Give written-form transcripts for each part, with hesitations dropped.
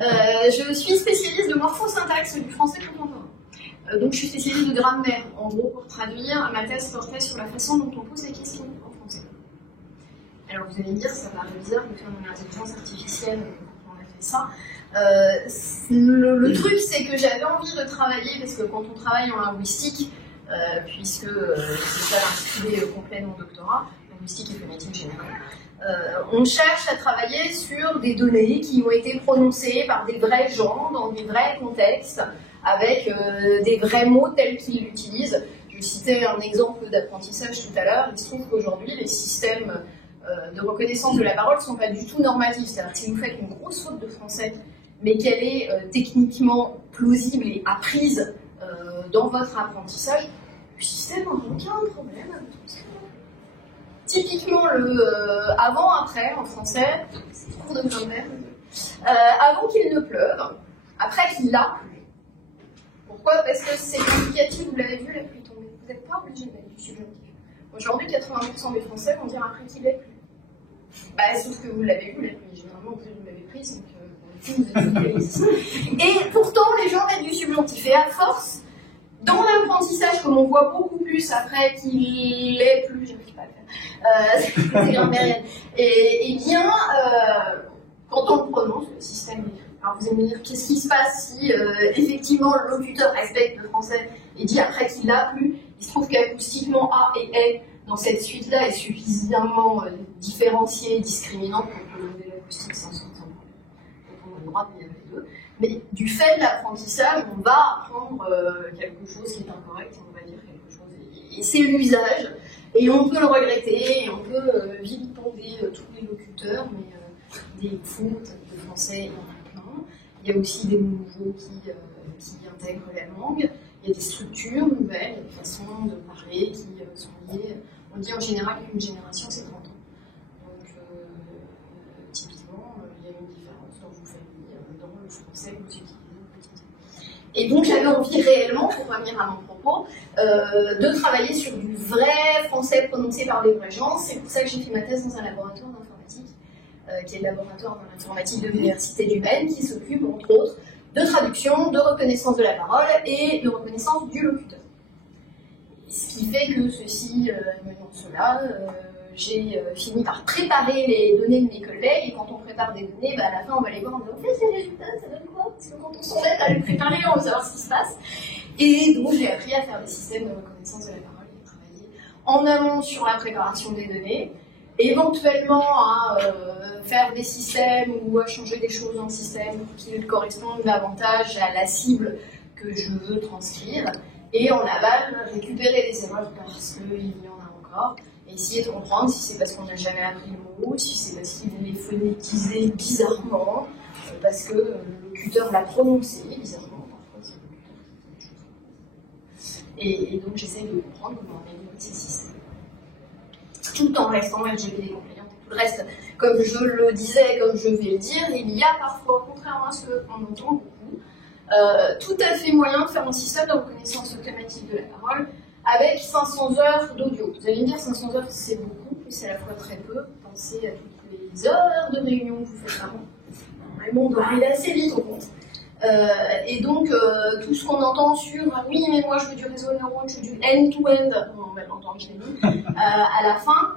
Je suis spécialiste de morphosyntaxe du français contemporain. Donc je suis spécialiste de grammaire. En gros, pour traduire, ma thèse portait sur la façon dont on pose les questions en français. Alors vous allez me dire, ça paraît bizarre de faire une intelligence artificielle quand on a fait ça. Le truc, c'est que j'avais envie de travailler, parce que quand on travaille en linguistique, puisque c'est ça l'intitulé complet de mon doctorat, linguistique et phonétique générale, on cherche à travailler sur des données qui ont été prononcées par des vrais gens, dans des vrais contextes, avec des vrais mots tels qu'ils l'utilisent. Je citais un exemple d'apprentissage tout à l'heure. Il se trouve qu'aujourd'hui, les systèmes de reconnaissance de la parole ne sont pas du tout normatifs. C'est-à-dire que si vous faites une grosse faute de français, mais qu'elle est techniquement plausible et apprise dans votre apprentissage, le système n'a aucun problème avec tout ça. Typiquement, le avant-après en français, c'est cours de grammaire, avant qu'il ne pleuve, après qu'il a plu. Pourquoi? Parce que c'est l'indicatif, vous l'avez vu, la pluie tombée. Vous n'êtes pas obligé de mettre du subjonctif. Aujourd'hui, 80% des Français vont dire après qu'il ait plu. Bah, sauf que vous l'avez vu, la pluie. Généralement, vous l'avez prise, donc et pourtant, les gens mettent du subjonctif. Et à force, dans l'apprentissage, comme on voit beaucoup plus après qu'il ait plu, j'arrive pas à le faire, c'est grammairienne. Et bien, quand on le prononce, le système écrit. Alors vous allez me dire, qu'est-ce qui se passe si effectivement le locuteur respecte le français et dit après qu'il a plu? Il se trouve qu'acoustiquement A et E dans cette suite-là est suffisamment différencié et discriminant pour que le modèle acoustique s'en sorte sans problème. Donc on a le droit de lire les deux. Mais du fait de l'apprentissage, on va apprendre quelque chose qui est incorrect, on va dire quelque chose. Et c'est l'usage, et on peut le regretter, et on peut vilipender tous les locuteurs, mais des fautes de français. Il y a aussi des mots nouveaux qui intègrent la langue. Il y a des structures nouvelles, il y a des façons de parler qui sont liées. On dit en général qu'une génération, c'est 30 ans. Donc, typiquement, il y a une différence dans vos familles, dans le français que vous utilisez au quotidien. Et donc, j'avais envie réellement, pour revenir à mon propos, de travailler sur du vrai français prononcé par des vrais gens. C'est pour ça que j'ai fait ma thèse dans un laboratoire d'informatique, qui est le laboratoire dans l'informatique de l'Université du Maine, qui s'occupe, entre autres, de traduction, de reconnaissance de la parole et de reconnaissance du locuteur. Ce qui fait que ceci menant cela, j'ai fini par préparer les données de mes collègues, et quand on prépare des données, bah, à la fin on va les voir en disant en fait ces résultats, ça donne quoi? Parce que quand on s'embête à les préparer, on veut savoir ce qui se passe. Et donc j'ai appris à faire des systèmes de reconnaissance de la parole et à travailler en amont sur la préparation des données, éventuellement à faire des systèmes ou à changer des choses dans le système pour qu'ils correspondent davantage à la cible que je veux transcrire, et en aval, récupérer les erreurs parce qu'il y en a encore, et essayer de comprendre si c'est parce qu'on n'a jamais appris le mot, si c'est parce qu'il est phonétisé bizarrement, parce que le locuteur l'a prononcé bizarrement, parfois c'est le locuteur qui fait des choses. Et donc j'essaie de comprendre comment améliorer ces systèmes. Tout en restant RGPD compliant. Tout le reste, comme je le disais, comme je vais le dire, il y a parfois, contrairement à ce qu'on entend beaucoup, tout à fait moyen de faire un système de reconnaissance automatique de la parole avec 500 heures d'audio. Vous allez me dire 500 heures c'est beaucoup, mais c'est à la fois très peu. Pensez à toutes les heures de réunion que vous faites par an. Le monde va aller assez vite en compte. Et donc, tout ce qu'on entend sur oui, mais moi je veux du réseau neurone, je veux du end-to-end, on va l'entendre, je l'ai dit, à la fin,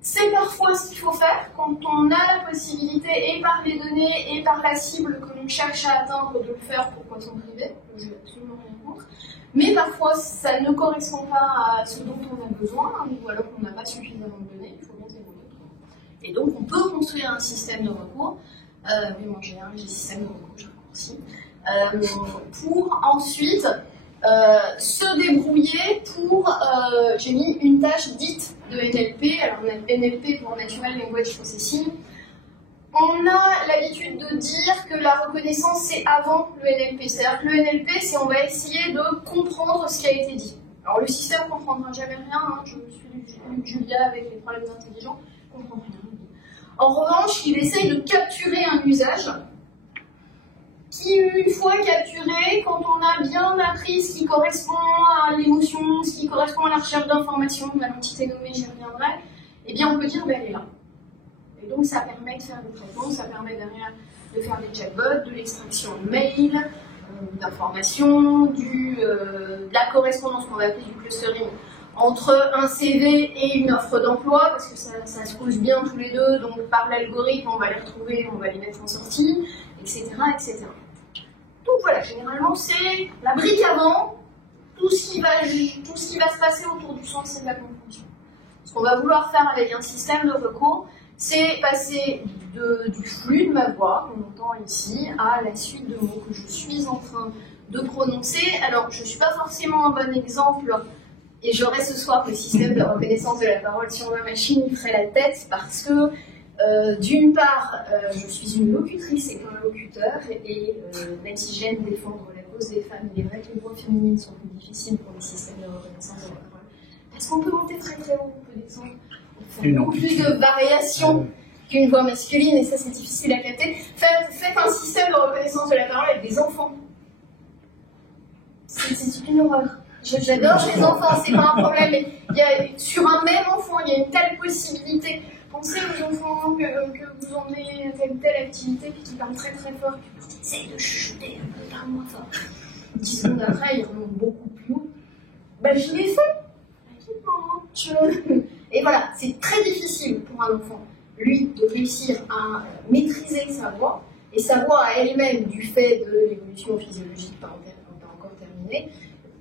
c'est parfois ce qu'il faut faire quand on a la possibilité, et par les données, et par la cible que l'on cherche à atteindre, de le faire pour poisson privé, je n'ai absolument rien contre. Mais parfois, ça ne correspond pas à ce dont on a besoin, ou alors qu'on n'a pas suffisamment de données, il faut bien débrouiller autrement. Et donc, on peut construire un système de recours, mais moi j'ai un système de recours, je raccourcis, pour ensuite se débrouiller pour, j'ai mis une tâche dite de NLP, alors NLP pour Natural Language Processing. On a l'habitude de dire que la reconnaissance c'est avant le NLP, c'est-à-dire que le NLP c'est on va essayer de comprendre ce qui a été dit. Alors le système ne comprendra jamais rien, hein. Je suis du Julia avec les problèmes intelligents, ne comprend rien. En revanche, il essaye de capturer un usage qui, une fois capturé, quand on a bien appris ce qui correspond à l'émotion, ce qui correspond à la recherche d'informations, à l'entité nommée, j'y reviendrai, eh bien on peut dire ben, elle est là. Et donc ça permet de faire des traitements, ça permet derrière de faire des chatbots, de l'extraction de mails, d'informations, de la correspondance qu'on va appeler du clustering entre un CV et une offre d'emploi, parce que ça se pose bien tous les deux, donc par l'algorithme, on va les retrouver, on va les mettre en sortie, etc., etc. Donc voilà, généralement, c'est la brique avant, tout ce qui va se passer autour du sens et de la compréhension. Ce qu'on va vouloir faire avec un système de recours, c'est passer du flux de ma voix, qu'on entend ici, à la suite de mots que je suis en train de prononcer. Alors, je ne suis pas forcément un bon exemple, et j'aurais ce soir le système de reconnaissance de la parole sur ma machine, il ferait la tête, parce que, d'une part, je suis une locutrice et pas un locuteur, et l'antigène défendre la cause des femmes. Il est vrai que les voix féminines sont plus difficiles pour les systèmes de reconnaissance de la parole. Parce qu'on peut monter très très haut, on peut descendre, on fait beaucoup plus de variations qu'une voix masculine, et ça c'est difficile à capter. Faites un système de reconnaissance de la parole avec des enfants. C'est une horreur. J'adore les enfants, c'est pas un problème, mais sur un même enfant, il y a une telle possibilité. Pensez aux enfants que vous emmenez à telle ou telle activité, puis qui parlent très très fort, puis ils essayent de chuchoter un peu, parle moins fort. 10 secondes après, ils remontent beaucoup plus haut. Ben, je l'ai fait. Et voilà, c'est très difficile pour un enfant, lui, de réussir à maîtriser sa voix, et sa voix à elle-même, du fait de l'évolution physiologique pas encore terminée,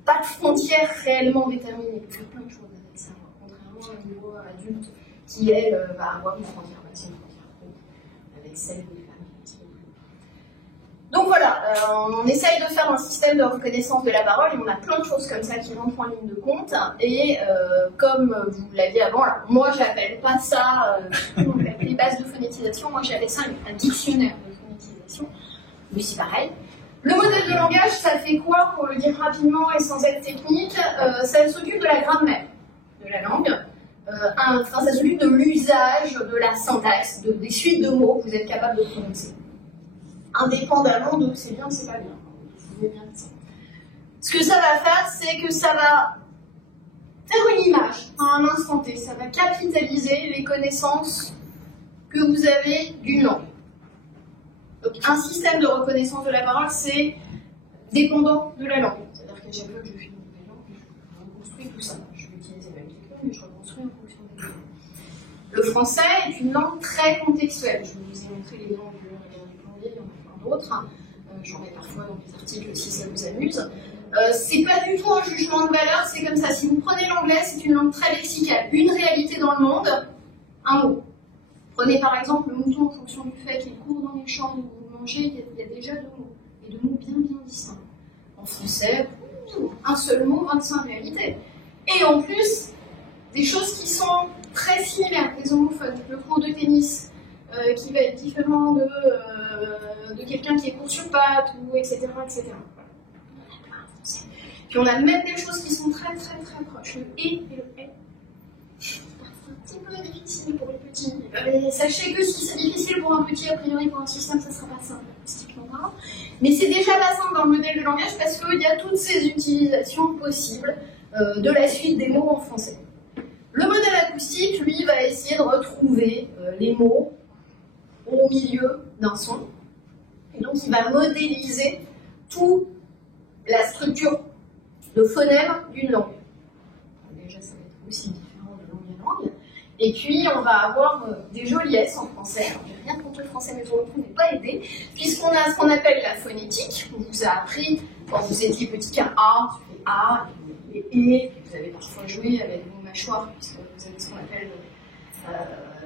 pas de frontières réellement déterminées. Il peut faire plein de choses avec sa voix, contrairement à une voix adulte qui, elle, va avoir une frontière maximum, avec celle des femmes. Donc voilà, on essaye de faire un système de reconnaissance de la parole, et on a plein de choses comme ça qui rentrent en ligne de compte, et comme vous l'aviez avant, alors moi j'appelle pas ça les bases de phonétisation, moi j'appelle ça un dictionnaire de phonétisation, mais c'est pareil. Le modèle de langage, ça fait quoi, pour le dire rapidement et sans être technique? Ça s'occupe de la grammaire de la langue, ça s'occupe de l'usage, de la syntaxe, des suites de mots que vous êtes capable de prononcer. Indépendamment de c'est bien, c'est pas bien. Vous bien ça. Ce que ça va faire, c'est que ça va faire une image à un instant T. Ça va capitaliser les connaissances que vous avez d'une langue. Donc, un système de reconnaissance de la parole, c'est dépendant de la langue. C'est-à-dire qu'à chaque fois que je finis une nouvelle langue, je reconstruis tout ça. Je vais utiliser la même technique, mais je reconstruis en fonction des langues. Le français est une langue très contextuelle. Je vous ai montré les langues de la guerre du plombier, il y en a plein d'autres. J'en ai parfois dans les articles si ça vous amuse. C'est pas du tout un jugement de valeur, c'est comme ça. Si vous prenez l'anglais, c'est une langue très lexicale. Une réalité dans le monde, un mot. Prenez par exemple le mouton en fonction du fait qu'il court dans les champs où vous mangez, il y a déjà deux mots. Et deux mots bien distincts. En français, un seul mot, 25 réalités. Et en plus, des choses qui sont très similaires, des homophones. Le cours de tennis, qui va être différent de quelqu'un qui est court sur pattes, ou etc. etc. Puis on a même des choses qui sont très très très proches. Le et le est. C'est un petit peu difficile pour les petits. Sachez que si c'est difficile pour un petit, a priori pour un système, ça ne sera pas simple, acoustiquement parlant. Mais c'est déjà pas simple dans le modèle de langage parce qu'il y a toutes ces utilisations possibles de la suite des mots en français. Le modèle acoustique, lui, va essayer de retrouver les mots au milieu d'un son. Et donc, il va modéliser toute la structure de phonème d'une langue. Donc, déjà, ça va être aussi différent de langue à langue. Et puis, on va avoir des joliesses en français. Alors, je n'ai rien contre le français, mais pour le coup, on n'est pas aidé, puisqu'on a ce qu'on appelle la phonétique. On vous a appris, quand vous étiez petit, qu'un A, tu fais A, et puis vous avez parfois joué avec vos mâchoires, puisque vous avez ce qu'on appelle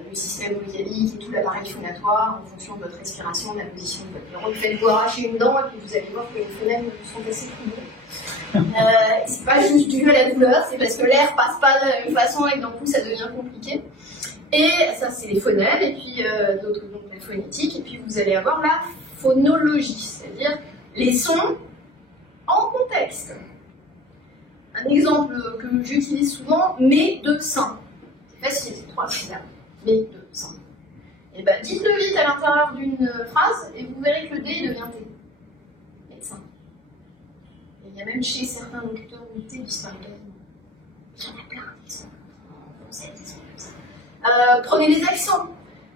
le système vocalique et tout l'appareil phonatoire en fonction de votre respiration, de la position de votre langue. Vous faites vous arracher une dent et puis vous allez voir que les phonèmes sont assez troublés. C'est pas juste dû à la douleur, c'est parce que l'air passe pas de la même façon et que d'un coup ça devient compliqué. Et ça c'est les phonèmes, et puis d'autres donc la phonétique, et puis vous allez avoir la phonologie, c'est-à-dire les sons en contexte. Un exemple que j'utilise souvent, mais de sein. C'est facile, c'est 3 syllabes. Mais de sein. Et ben dites-le vite à l'intérieur d'une phrase et vous verrez que le D devient T. Médecin. Et il y a même chez certains locuteurs où le T disparaît quasiment. Il y en a plein qui sont comme ça. Prenez les accents.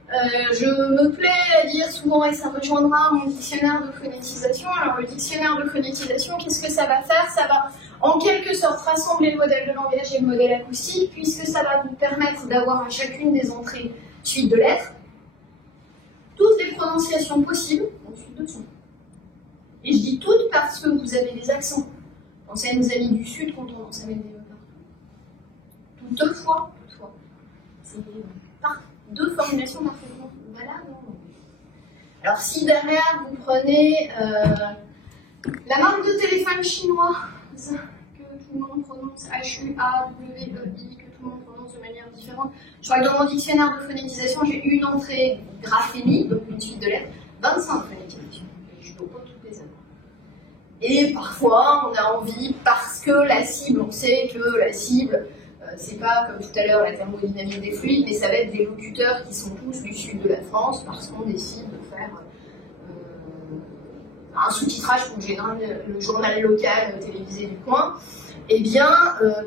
Je me plais à dire souvent, et ça rejoindra mon dictionnaire de phonétisation. Alors le dictionnaire de phonétisation, qu'est-ce que ça va faire? Ça va en quelque sorte rassembler le modèle de langage et le modèle acoustique, puisque ça va vous permettre d'avoir à chacune des entrées suite de lettres, toutes les prononciations possibles en suite de sons. Et je dis toutes parce que vous avez des accents. Pensez à nos amis du Sud quand on lance avec des partout. Toutefois, c'est deux formulations parfaitement valables. Alors si derrière vous prenez la marque de téléphone chinoise que tout le monde prononce H-U-A-W-E-I, que tout le monde prononce de manière différente, je crois que dans mon dictionnaire de phonétisation, j'ai une entrée graphémique, donc une suite de lettres, 25 phonétisations. Je ne dois pas toutes les avoir. Et parfois, on a envie, parce que la cible, on sait que la cible, c'est pas comme tout à l'heure la thermodynamique des fluides, mais ça va être des locuteurs qui sont tous du sud de la France parce qu'on décide de faire un sous-titrage pour le journal local télévisé du coin. Eh bien,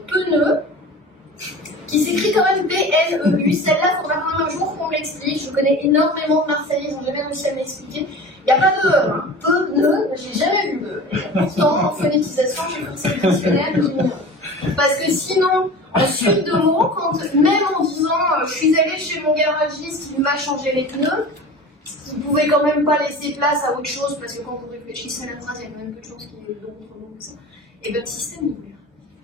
Peneux, qui s'écrit quand même P-N-E-U, celle-là, il faudra quand même un jour qu'on me l'explique. Je connais énormément de Marseillais, ils n'ont jamais réussi à m'expliquer. Il n'y a pas de E, hein. Peneux, j'ai jamais vu E. Pourtant, en phonétisation, j'ai forcé le dictionnaire. Parce que sinon, en suite de mots, même en disant je suis allé chez mon garagiste, il m'a changé les pneus, vous ne pouvez quand même pas laisser place à autre chose, parce que quand vous réfléchissez à la phrase, il y a quand même peu de chances qu'il y ait d'autres mots que ça. Et votre système,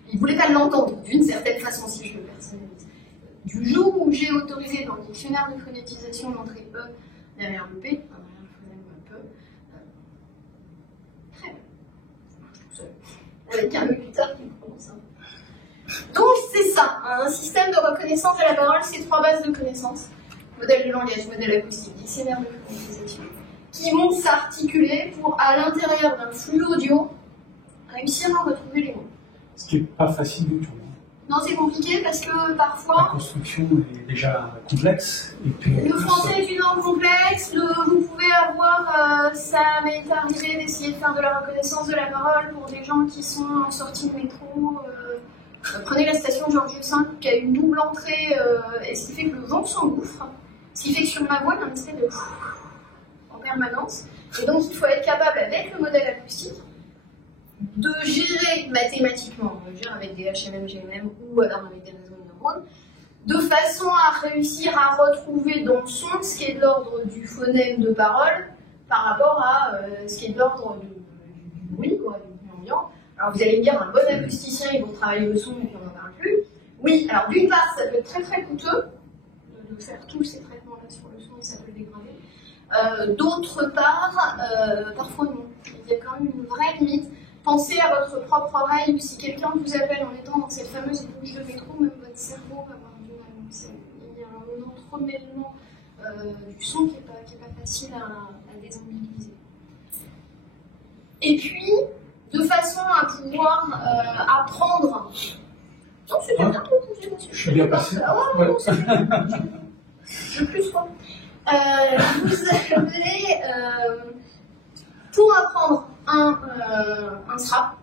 il ne voulait pas l'entendre, d'une certaine façon, si je le personnalise. Du jour où j'ai autorisé dans le dictionnaire de phonétisation l'entrée E derrière le P, derrière le phonème P, très bien, ça marche tout seul. Avec un locuteur qui me prononce. Donc c'est ça, un système de reconnaissance de la parole, c'est 3 bases de connaissances. Modèle de langage, modèle acoustique, dictionnaire de phonétisation, qui vont s'articuler pour, à l'intérieur d'un flux audio, réussir à retrouver les mots. Ce qui n'est pas facile du tout. Non, c'est compliqué parce que parfois... La construction est déjà complexe. Et puis, le français est une langue complexe, vous pouvez avoir... ça m'est arrivé d'essayer de faire de la reconnaissance de la parole pour des gens qui sont en sortie de métro... Prenez la station Georges V qui a une double entrée, et ce qui fait que le vent s'engouffre, ce qui fait que sur ma voix, il y a un espèce de en permanence. Et donc il faut être capable, avec le modèle acoustique, de gérer mathématiquement, on gère avec des HLM, GMM ou alors avec des réseaux de neurones, de façon à réussir à retrouver dans le son ce qui est de l'ordre du phonème de parole par rapport à ce qui est de l'ordre du bruit, quoi, du bruit ambiant. Alors vous allez me dire, un bon acousticien, ils vont travailler le son et puis on n'en parle plus. Oui, alors d'une part, ça peut être très très coûteux de faire tous ces traitements-là sur le son et ça peut le dégrader. D'autre part, parfois non. Il y a quand même une vraie limite. Pensez à votre propre oreille, ou si quelqu'un vous appelle en étant dans cette fameuse bouche de métro, même votre cerveau va avoir du mal. Il y a un entremêlement du son qui n'est pas facile à désambiliser. Et puis, de façon à pouvoir apprendre. Non, c'était bien trop compliqué. Je suis bien passé. Ah ouais, non, c'est je plus trop. Vous avez, pour apprendre un SRAP,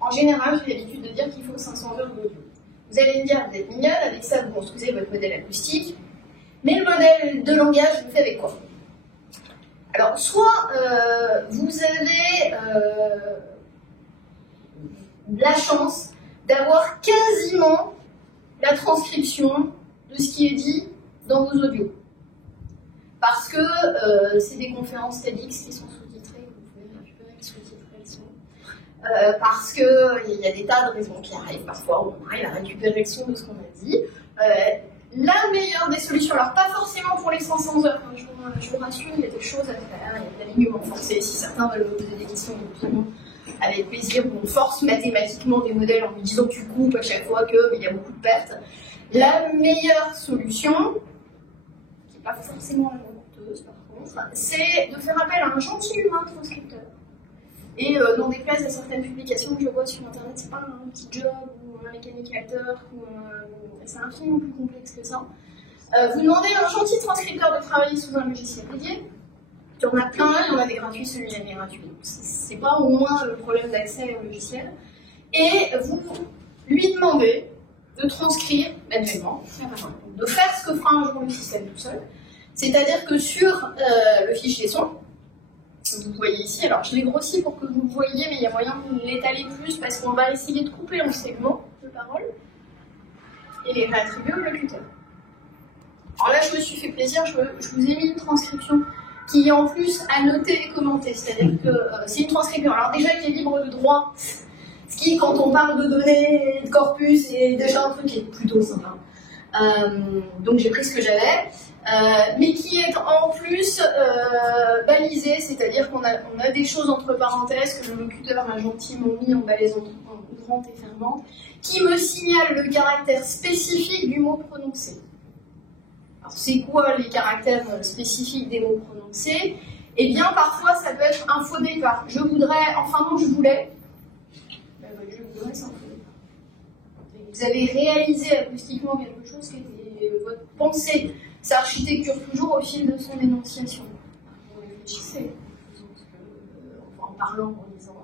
en général, j'ai l'habitude de dire qu'il faut 500 heures d'audio. Vous allez me dire, vous êtes mignonne, avec ça vous construisez votre modèle acoustique, mais le modèle de langage, vous faites avec quoi? Alors, soit vous avez la chance d'avoir quasiment la transcription de ce qui est dit dans vos audios. Parce que c'est des conférences TEDx qui sont sous-titrées, vous pouvez récupérer les sous-titres, le son. Parce qu'il y a des tas de raisons qui arrivent parfois, où on arrive à récupérer le son de ce qu'on a dit. La meilleure des solutions, alors pas forcément pour les 500 heures, hein, je vous rassure, il y a des choses à faire, il y a de l'alignement forcé, si certains veulent me poser des questions, évidemment, avec plaisir, on force mathématiquement des modèles en lui disant que tu coupes à chaque fois qu'il y a beaucoup de pertes. La meilleure solution, qui n'est pas forcément la moins coûteuse par contre, c'est de faire appel à un gentil humain transcripteur. Et n'en déplaise à certaines publications que je vois sur internet, c'est pas un petit job ou un mécanicateur, c'est infiniment plus complexe que ça. Vous demandez à un gentil transcripteur de travailler sous un logiciel dédié. Il y en a plein, il y en a des gratuits, celui-là est gratuit. C'est pas au moins le problème d'accès au logiciel. Et vous lui demandez de transcrire manuellement la parole, de faire ce que fera un jour le système tout seul. C'est-à-dire que sur le fichier son, vous voyez ici, alors je l'ai grossi pour que vous voyez, mais il y a moyen de l'étaler plus parce qu'on va essayer de couper en segments de parole et les réattribuer au locuteur. Alors là, je me suis fait plaisir, je vous ai mis une transcription qui est en plus à noter et commenter, c'est-à-dire que c'est une transcription. Alors déjà, qui est libre de droit, ce qui, quand on parle de données et de corpus, est déjà un truc qui est plutôt sympa. Donc j'ai pris ce que j'avais. Mais qui est en plus balisé, c'est-à-dire qu'on a des choses entre parenthèses que le locuteur a gentiment mis en balise entrante et fermante, qui me signalent le caractère spécifique du mot prononcé. Alors c'est quoi les caractères spécifiques des mots prononcés? Eh bien parfois ça peut être un faux départ. Je voudrais, enfin non, je voulais. Je voudrais, c'est un faux départ. Vous avez réalisé acoustiquement quelque chose qui était votre pensée. C'est architecture toujours au fil de son énonciation. Vous réfléchissez, en parlant, en lisant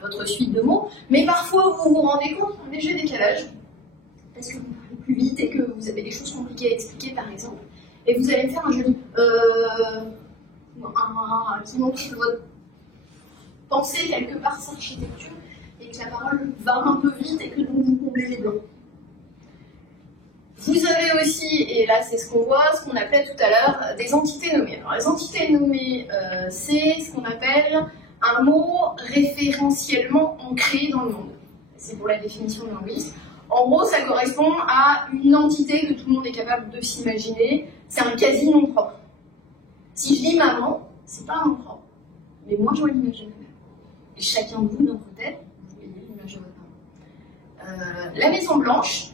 votre suite de mots, mais parfois vous vous rendez compte d'un léger décalage, parce que vous parlez plus vite et que vous avez des choses compliquées à expliquer, par exemple, et vous allez me faire un joli qui montre que votre pensée quelque part s'architecture et que la parole va un peu vite et que donc vous comblez les blancs. Vous avez aussi, et là c'est ce qu'on voit, ce qu'on appelait tout à l'heure, des entités nommées. Alors les entités nommées, c'est ce qu'on appelle un mot référentiellement ancré dans le monde. C'est pour la définition de linguiste. En gros, ça correspond à une entité que tout le monde est capable de s'imaginer. C'est un quasi nom propre. Si je dis maman, c'est pas un nom propre. Mais moi, je vois l'image de ma mère. Et chacun de vous, dans vos têtes, vous voyez l'image de votre maman. La Maison Blanche,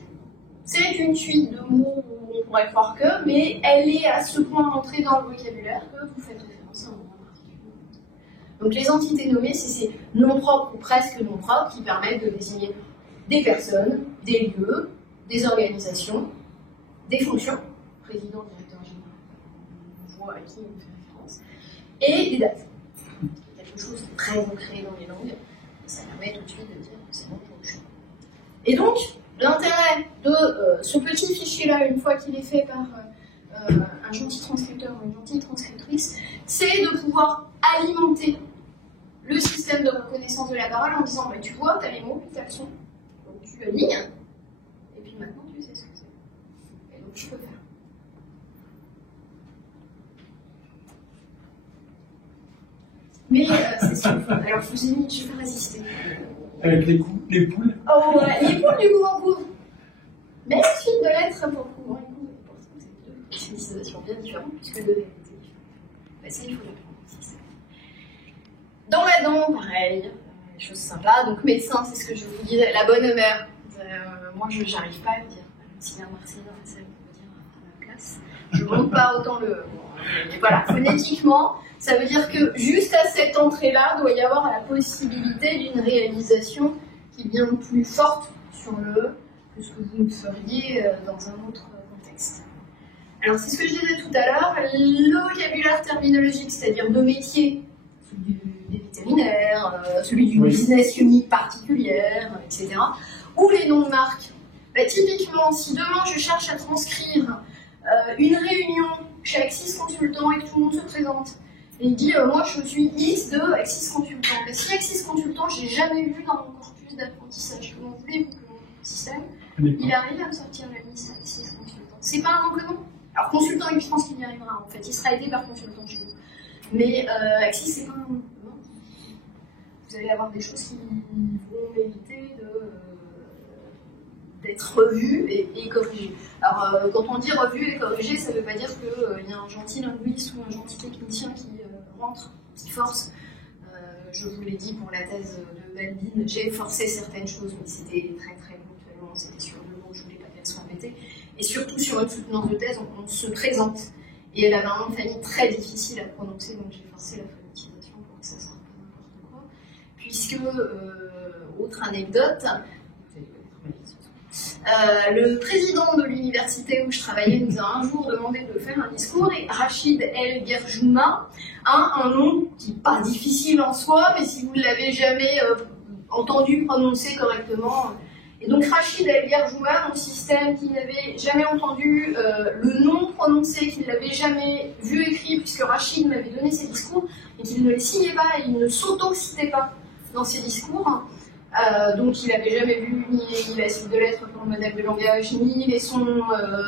c'est une suite de mots où on pourrait croire que, mais elle est à ce point entrée dans le vocabulaire que vous faites référence à un mot en particulier. Donc les entités nommées, c'est ces noms propres ou presque noms propres qui permettent de désigner des personnes, des lieux, des organisations, des fonctions, président, directeur général, on voit à qui on fait référence, et des dates. C'est quelque chose de très ancré dans les langues, et ça permet tout de suite de dire que c'est bon pour le choix. Et donc, l'intérêt de ce petit fichier-là, une fois qu'il est fait par un gentil transcripteur ou une gentille transcriptrice, c'est de pouvoir alimenter le système de reconnaissance de la parole en disant bah, tu vois, tu as les mots, puis tu as le son, donc tu alignes, et puis maintenant tu sais ce que c'est. Et donc je peux faire. Mais c'est sûr, alors je vous ai mis, je vais résister. Avec les poules. Oh, les poules du couvent court. Mais suite de lettres pour le couvent et couvent. Pour ça, c'est deux utilisations bien différentes, puisque deux vérités différentes. Mais ça, il faut l'apprendre aussi. Dans la dent, pareil, chose sympa. Donc, médecin, c'est ce que je vous disais, la bonne mère. Moi, je n'arrive pas à le dire. Si un Marseillais dans la salle peut dire à ma place, je ne monte pas autant le. Mais voilà, phonétiquement. Ça veut dire que juste à cette entrée-là, doit y avoir la possibilité d'une réalisation qui est bien plus forte sur le que ce que vous ne feriez dans un autre contexte. Alors c'est ce que je disais tout à l'heure, le vocabulaire terminologique, c'est-à-dire de métier, celui des vétérinaires, celui d'une business unit particulière, etc. Ou les noms de marques. Bah, typiquement, si demain je cherche à transcrire une réunion chez Axis Consultant et que tout le monde se présente, et il dit moi je suis X de Axis Consultant. Mais si Axis Consultant, je n'ai jamais vu dans mon corpus d'apprentissage, comment voulez-vous que mon système il arrive à me sortir la liste Axis Consultant? C'est pas un nom commun. Alors consultant, je pense qu'il y arrivera. En fait, il sera aidé par consultant chez nous. Mais Axis, c'est pas un nom commun. Vous allez avoir des choses qui vont éviter d'être revues et corrigées. Alors, quand on dit revues et corrigées, ça ne veut pas dire qu'il y a un gentil linguiste ou un gentil technicien qui rentre, qui force. Je vous l'ai dit pour la thèse de Balbine, j'ai forcé certaines choses, mais c'était très très ponctuellement, c'était sur le mot, je ne voulais pas qu'elle soit embêtée. Et surtout sur une soutenance de thèse, on se présente. Et elle avait un nom de famille très difficile à prononcer, donc j'ai forcé la phonétisation pour que ça ne sorte pas n'importe quoi. Puisque, autre anecdote, le président de l'université où je travaillais nous a un jour demandé de faire un discours et Rachid El Gerjouma a un nom qui n'est pas difficile en soi, mais si vous ne l'avez jamais entendu prononcer correctement, Et donc Rachid El-Gerjoua, mon système qui n'avait jamais entendu le nom prononcé, qui ne l'avait jamais vu écrit, puisque Rachid m'avait donné ses discours, et qu'il ne les signait pas, et il ne s'auto-citait pas dans ses discours. Donc il n'avait jamais vu ni la suite de lettres pour le modèle de langage, ni les sons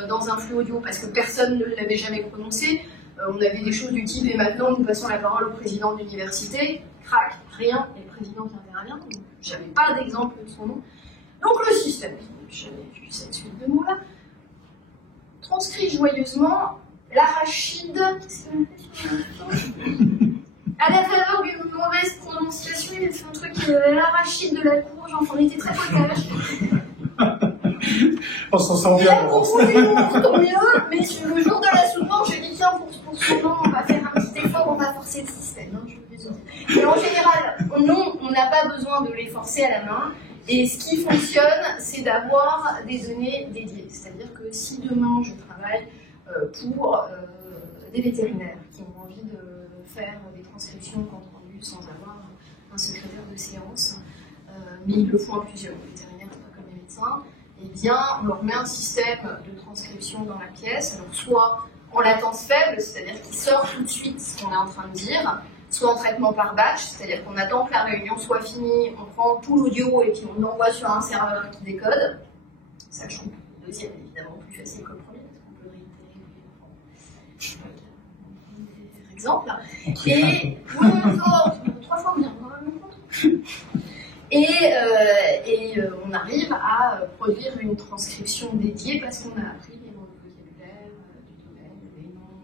dans un flux audio, parce que personne ne l'avait jamais prononcé. On avait des choses du type, et maintenant nous passons la parole au président de l'université, crac, rien, et le président qui intervient, donc j'avais pas d'exemple de son nom. Donc le système, j'avais vu cette suite de mots-là, transcrit joyeusement l'arachide, à la faveur d'une mauvaise prononciation, il a fait un truc, l'arachide de la courge, enfin on était très potage. On s'en sort bien. Et pour vous dire, tant mieux, mais le jour de la soutenance, j'ai dit tiens, pour ce moment, on va faire un petit effort, on va forcer le système. Hein, je vous le dis. Et en général, non, on n'a pas besoin de les forcer à la main. Et ce qui fonctionne, c'est d'avoir des données dédiées. C'est-à-dire que si demain je travaille pour des vétérinaires qui ont envie de faire des transcriptions compte rendu sans avoir un secrétaire de séance, mais ils le font à plusieurs, les vétérinaires, pas comme les médecins, eh bien on leur met un système de transcription dans la pièce, alors soit en latence faible, c'est-à-dire qu'il sort tout de suite ce qu'on est en train de dire, soit en traitement par batch, c'est-à-dire qu'on attend que la réunion soit finie, on prend tout l'audio et puis on l'envoie sur un serveur qui décode, sachant que le deuxième est évidemment plus facile que le premier, parce qu'on peut réitérer des exemples. Et trois fois bien, et on arrive à produire une transcription dédiée parce qu'on a appris les noms de vocabulaire du domaine, les noms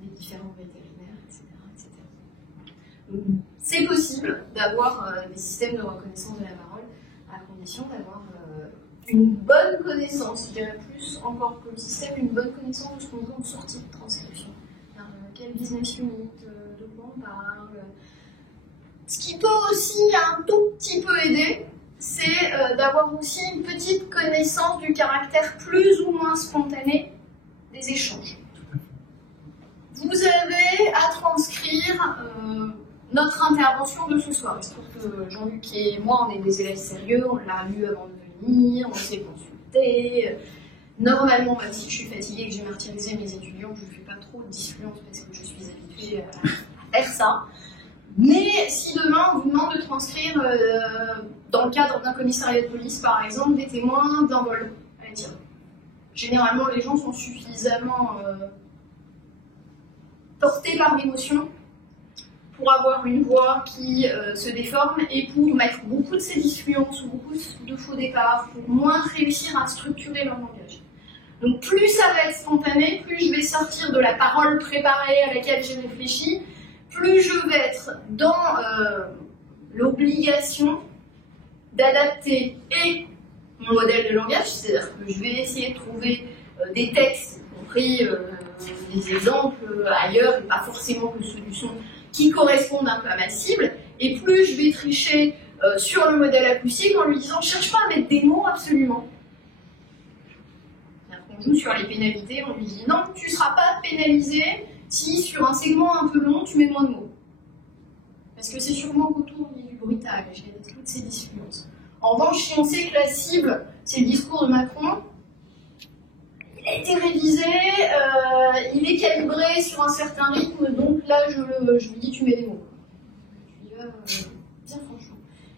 des différents vétérinaires, etc. C'est possible d'avoir des systèmes de reconnaissance de la parole à condition d'avoir une bonne connaissance, je dirais plus encore que le système, une bonne connaissance de ce qu'on veut en sortie de transcription. Quel business unit, de quoi on parle. Ce qui peut aussi un tout petit peu aider, c'est d'avoir aussi une petite connaissance du caractère plus ou moins spontané des échanges. Vous avez à transcrire notre intervention de ce soir. Il se trouve que Jean-Luc et moi, on est des élèves sérieux, on l'a lu avant de venir, on s'est consulté. Normalement, même si je suis fatiguée et que j'ai martyrisé mes étudiants, je ne fais pas trop de disfluence parce que je suis habituée à faire ça. Mais si demain on vous demande de transcrire, dans le cadre d'un commissariat de police par exemple, des témoins d'un vol, allez dire. Généralement, les gens sont suffisamment portés par l'émotion pour avoir une voix qui se déforme et pour mettre beaucoup de ces disfluences ou beaucoup de faux départs, pour moins réussir à structurer leur langage. Donc plus ça va être spontané, plus je vais sortir de la parole préparée à laquelle j'ai réfléchi, plus je vais être dans l'obligation d'adapter et mon modèle de langage, c'est-à-dire que je vais essayer de trouver des textes, y compris des exemples ailleurs, et pas forcément que ceux du son, qui correspondent un peu à ma cible, et plus je vais tricher sur le modèle acoustique en lui disant « cherche pas à mettre des mots absolument ». On joue sur les pénalités, on lui dit « non, tu ne seras pas pénalisé si sur un segment un peu long, tu mets moins de mots ». Parce que c'est sûrement qu'autour il y a du bruitage, il y a toutes ces disfluences. En revanche, si on sait que la cible, c'est le discours de Macron, il a été révisé, il est calibré sur un certain rythme, donc là, je lui dis, tu mets des mots. Je lui dis, bien franchement.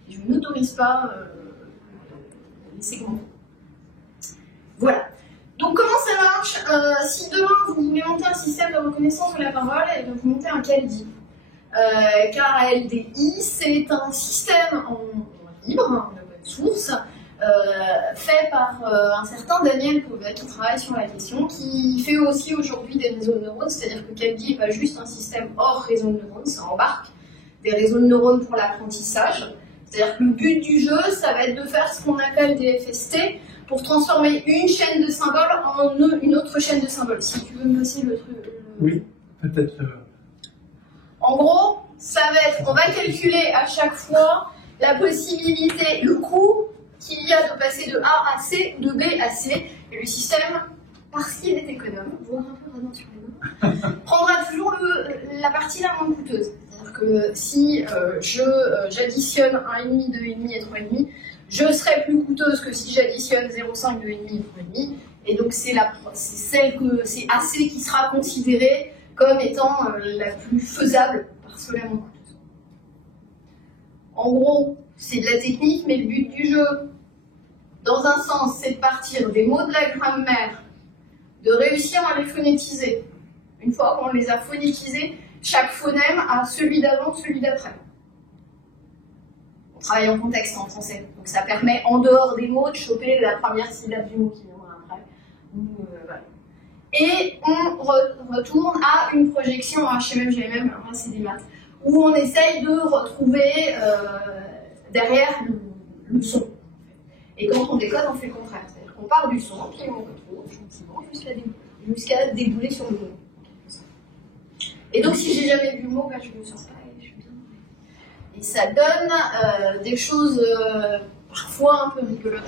Et je n'autorise pas les segments. Voilà. Donc, comment ça marche si demain, vous voulez monter un système de reconnaissance de la parole, et vous montez un KLDI. KLDI, c'est un système en libre, en open source, fait par un certain Daniel Pauvet qui travaille sur la question, qui fait aussi aujourd'hui des réseaux de neurones, c'est-à-dire que KLDI n'est pas juste un système hors réseau de neurones, ça embarque des réseaux de neurones pour l'apprentissage. C'est-à-dire que le but du jeu, ça va être de faire ce qu'on appelle des FST pour transformer une chaîne de symboles en une autre chaîne de symboles. Si tu veux me passer le truc. Oui, peut-être. En gros, ça va être, on va calculer à chaque fois la possibilité, le coût qu'il y a de passer de A à C, de B à C, et le système, parce qu'il est économe, voire un peu radin sur les mains, prendra toujours la partie la moins coûteuse. C'est-à-dire que si j'additionne 1,5, 2,5 et 3,5, je serai plus coûteuse que si j'additionne 0,5, 2,5 et 3,5. Et donc c'est celle que c'est AC qui sera considérée comme étant la plus faisable parce que la moins coûteuse. En gros, c'est de la technique, mais le but du jeu, dans un sens, c'est de partir des mots de la grammaire, de réussir à les phonétiser. Une fois qu'on les a phonétisés, chaque phonème a celui d'avant, celui d'après. On travaille en contexte en français, donc ça permet, en dehors des mots, de choper la première syllabe du mot qui viendra après. Voilà. Et on retourne à une projection HMM, GMM, alors là c'est des maths, où on essaye de retrouver derrière le son. Et quand on décode, on fait le contraire. C'est-à-dire qu'on part du son, puis on retrouve gentiment jusqu'à débouler sur le mot. Et donc si j'ai jamais vu le mot, je me sens pas et je suis bien. Et ça donne des choses parfois un peu rigolotes.